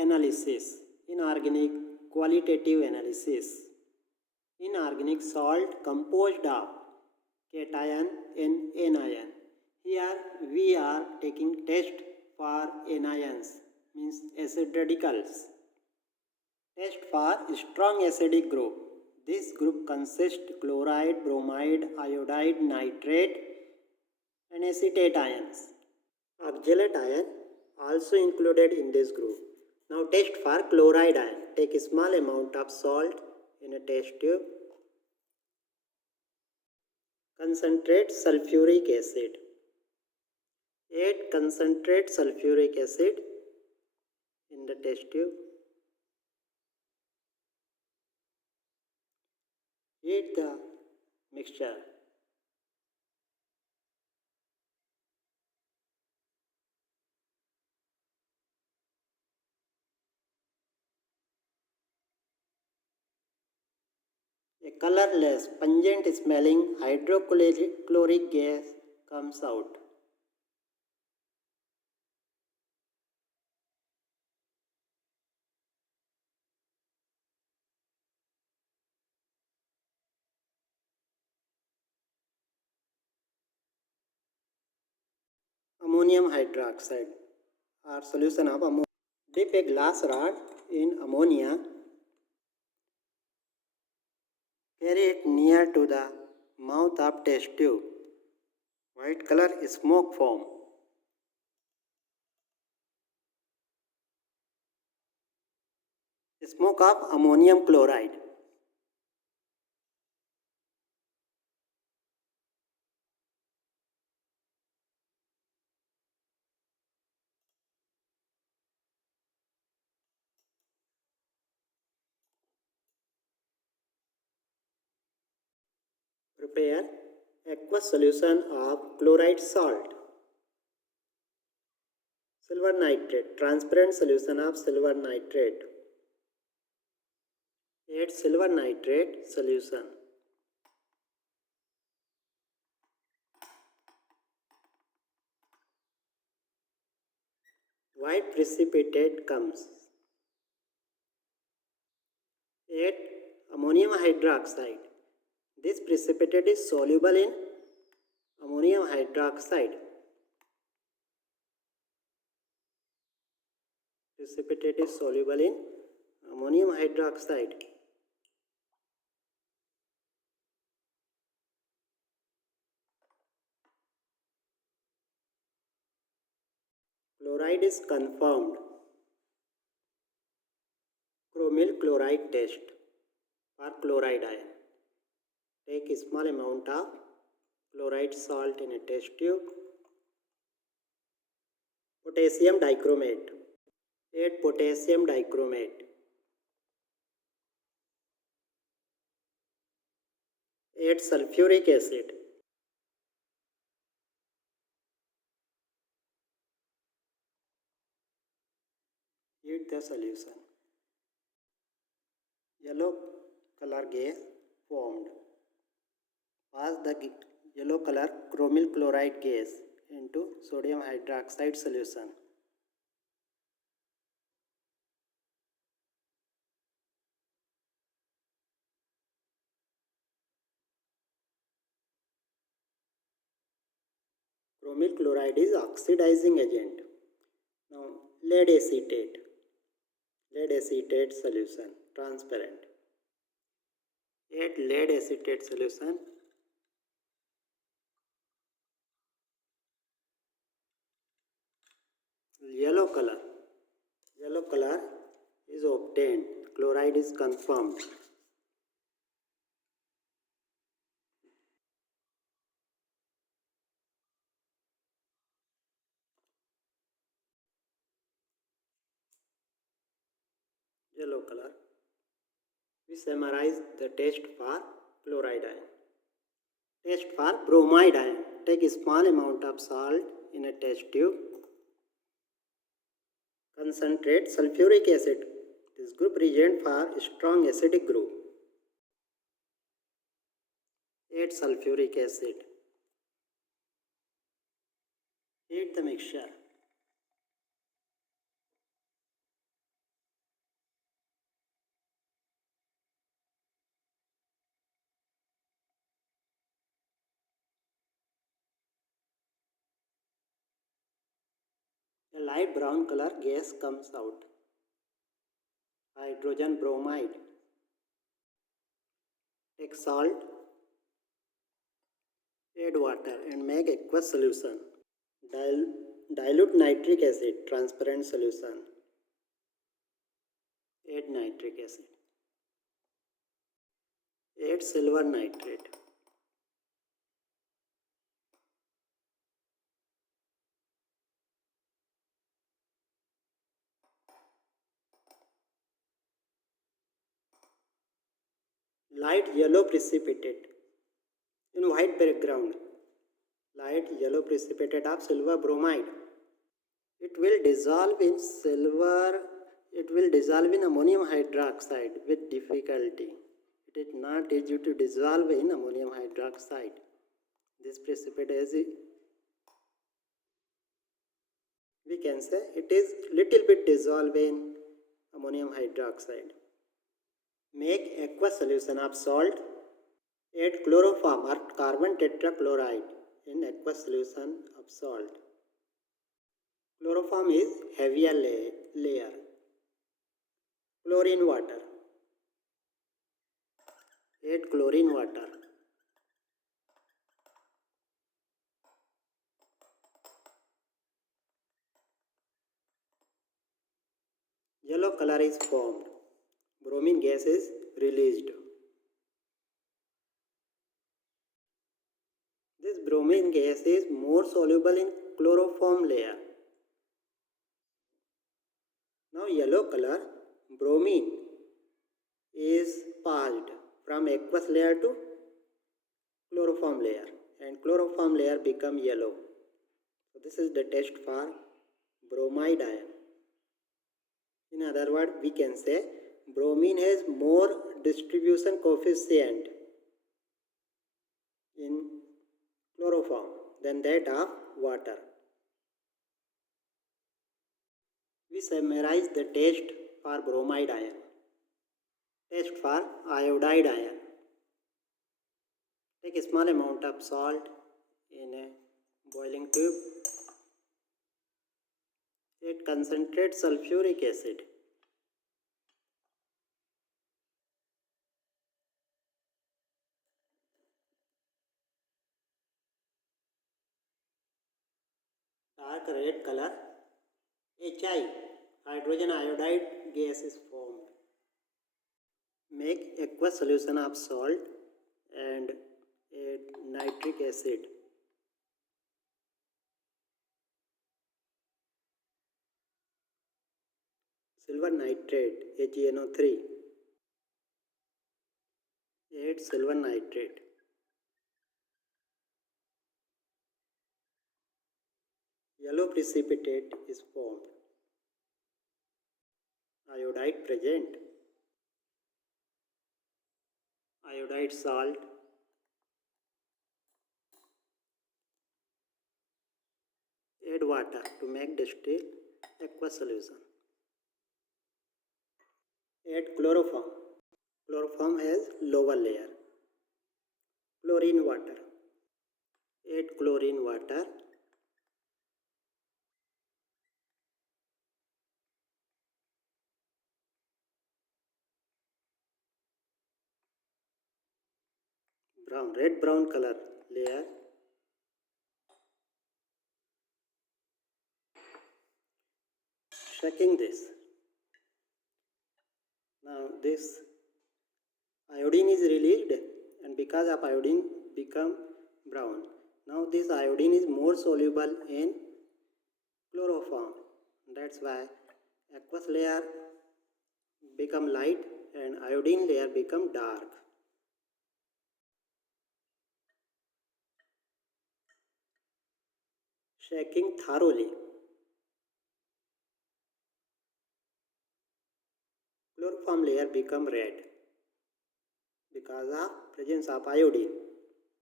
analysis. Inorganic qualitative analysis. Inorganic salt composed of cation and anion. Here we are taking test for anions, means acid radicals. Test for strong acidic group. This group consists chloride, bromide, iodide, nitrate and acetate ions. Oxalate ion also included in this group. Now test for chloride ion. Take a small amount of salt in a test tube. Concentrate sulfuric acid. Add concentrate sulfuric acid in the test tube. Heat the mixture. A colorless, pungent smelling hydrochloric gas comes out. Ammonium hydroxide or solution of ammonia. Dip a glass rod in ammonia. Carry it near to the mouth of test tube. White color smoke form. Smoke of ammonium chloride. Prepare aqueous solution of chloride salt. Silver nitrate, transparent solution of silver nitrate. Add silver nitrate solution. White precipitate comes. Add ammonium hydroxide. This precipitate is soluble in ammonium hydroxide. Precipitate is soluble in ammonium hydroxide. Chloride is confirmed. Chromyl chloride test for chloride ion. Take a small amount of chloride salt in a test tube. Potassium dichromate. Add potassium dichromate. Add sulfuric acid. Heat the solution. Yellow color gas formed. Pass the yellow color chromyl chloride gas into sodium hydroxide solution. Chromyl chloride is oxidizing agent. Now lead acetate. Lead acetate solution, transparent. Add lead acetate solution. Yellow color. Yellow color is obtained. Chloride is confirmed. Yellow color. We summarize the test for chloride ion. Test for bromide ion. Take a small amount of salt in a test tube. Concentrate sulfuric acid. This group reagent for strong acidic group. Add sulfuric acid. Heat the mixture. a light brown color gas comes out. Hydrogen bromide. Take salt, add water and make aqueous solution. Dilute nitric acid, transparent solution. Add nitric acid. Add silver nitrate. Light yellow precipitate in white background. Light yellow precipitate of silver bromide. It will dissolve in ammonium hydroxide with difficulty. It is not easy to dissolve in ammonium hydroxide. This precipitate is, we can say, it is little bit dissolved in ammonium hydroxide. Make aqueous solution of salt. Add chloroform or carbon tetrachloride in aqueous solution of salt. Chloroform is heavier layer. Chlorine water. Add chlorine water. Yellow color is formed. Bromine gas is released. This bromine gas is more soluble in chloroform layer. Now yellow color, bromine is passed from aqueous layer to chloroform layer and chloroform layer become yellow. So this is the test for bromide ion. In other words, we can say bromine has more distribution coefficient in chloroform than that of water. We summarize the test for bromide ion. Test for iodide ion. Take a small amount of salt in a boiling tube. Add concentrate sulfuric acid. Dark red color, HI, hydrogen iodide gas is formed. Make aqueous solution of salt and add nitric acid. Silver nitrate, AgNO3. Add silver nitrate. Yellow precipitate is formed. Iodide present. Iodide salt. Add water to make distilled aqueous solution. Add chloroform. Chloroform has lower layer. Chlorine water. Add chlorine water. Brown, red brown color layer. Shaking this. Now this iodine is released and because of iodine become brown. Now this iodine is more soluble in chloroform. That's why aqueous layer become light and iodine layer become dark. Shaking thoroughly. Chloroform layer become red because of presence of iodine.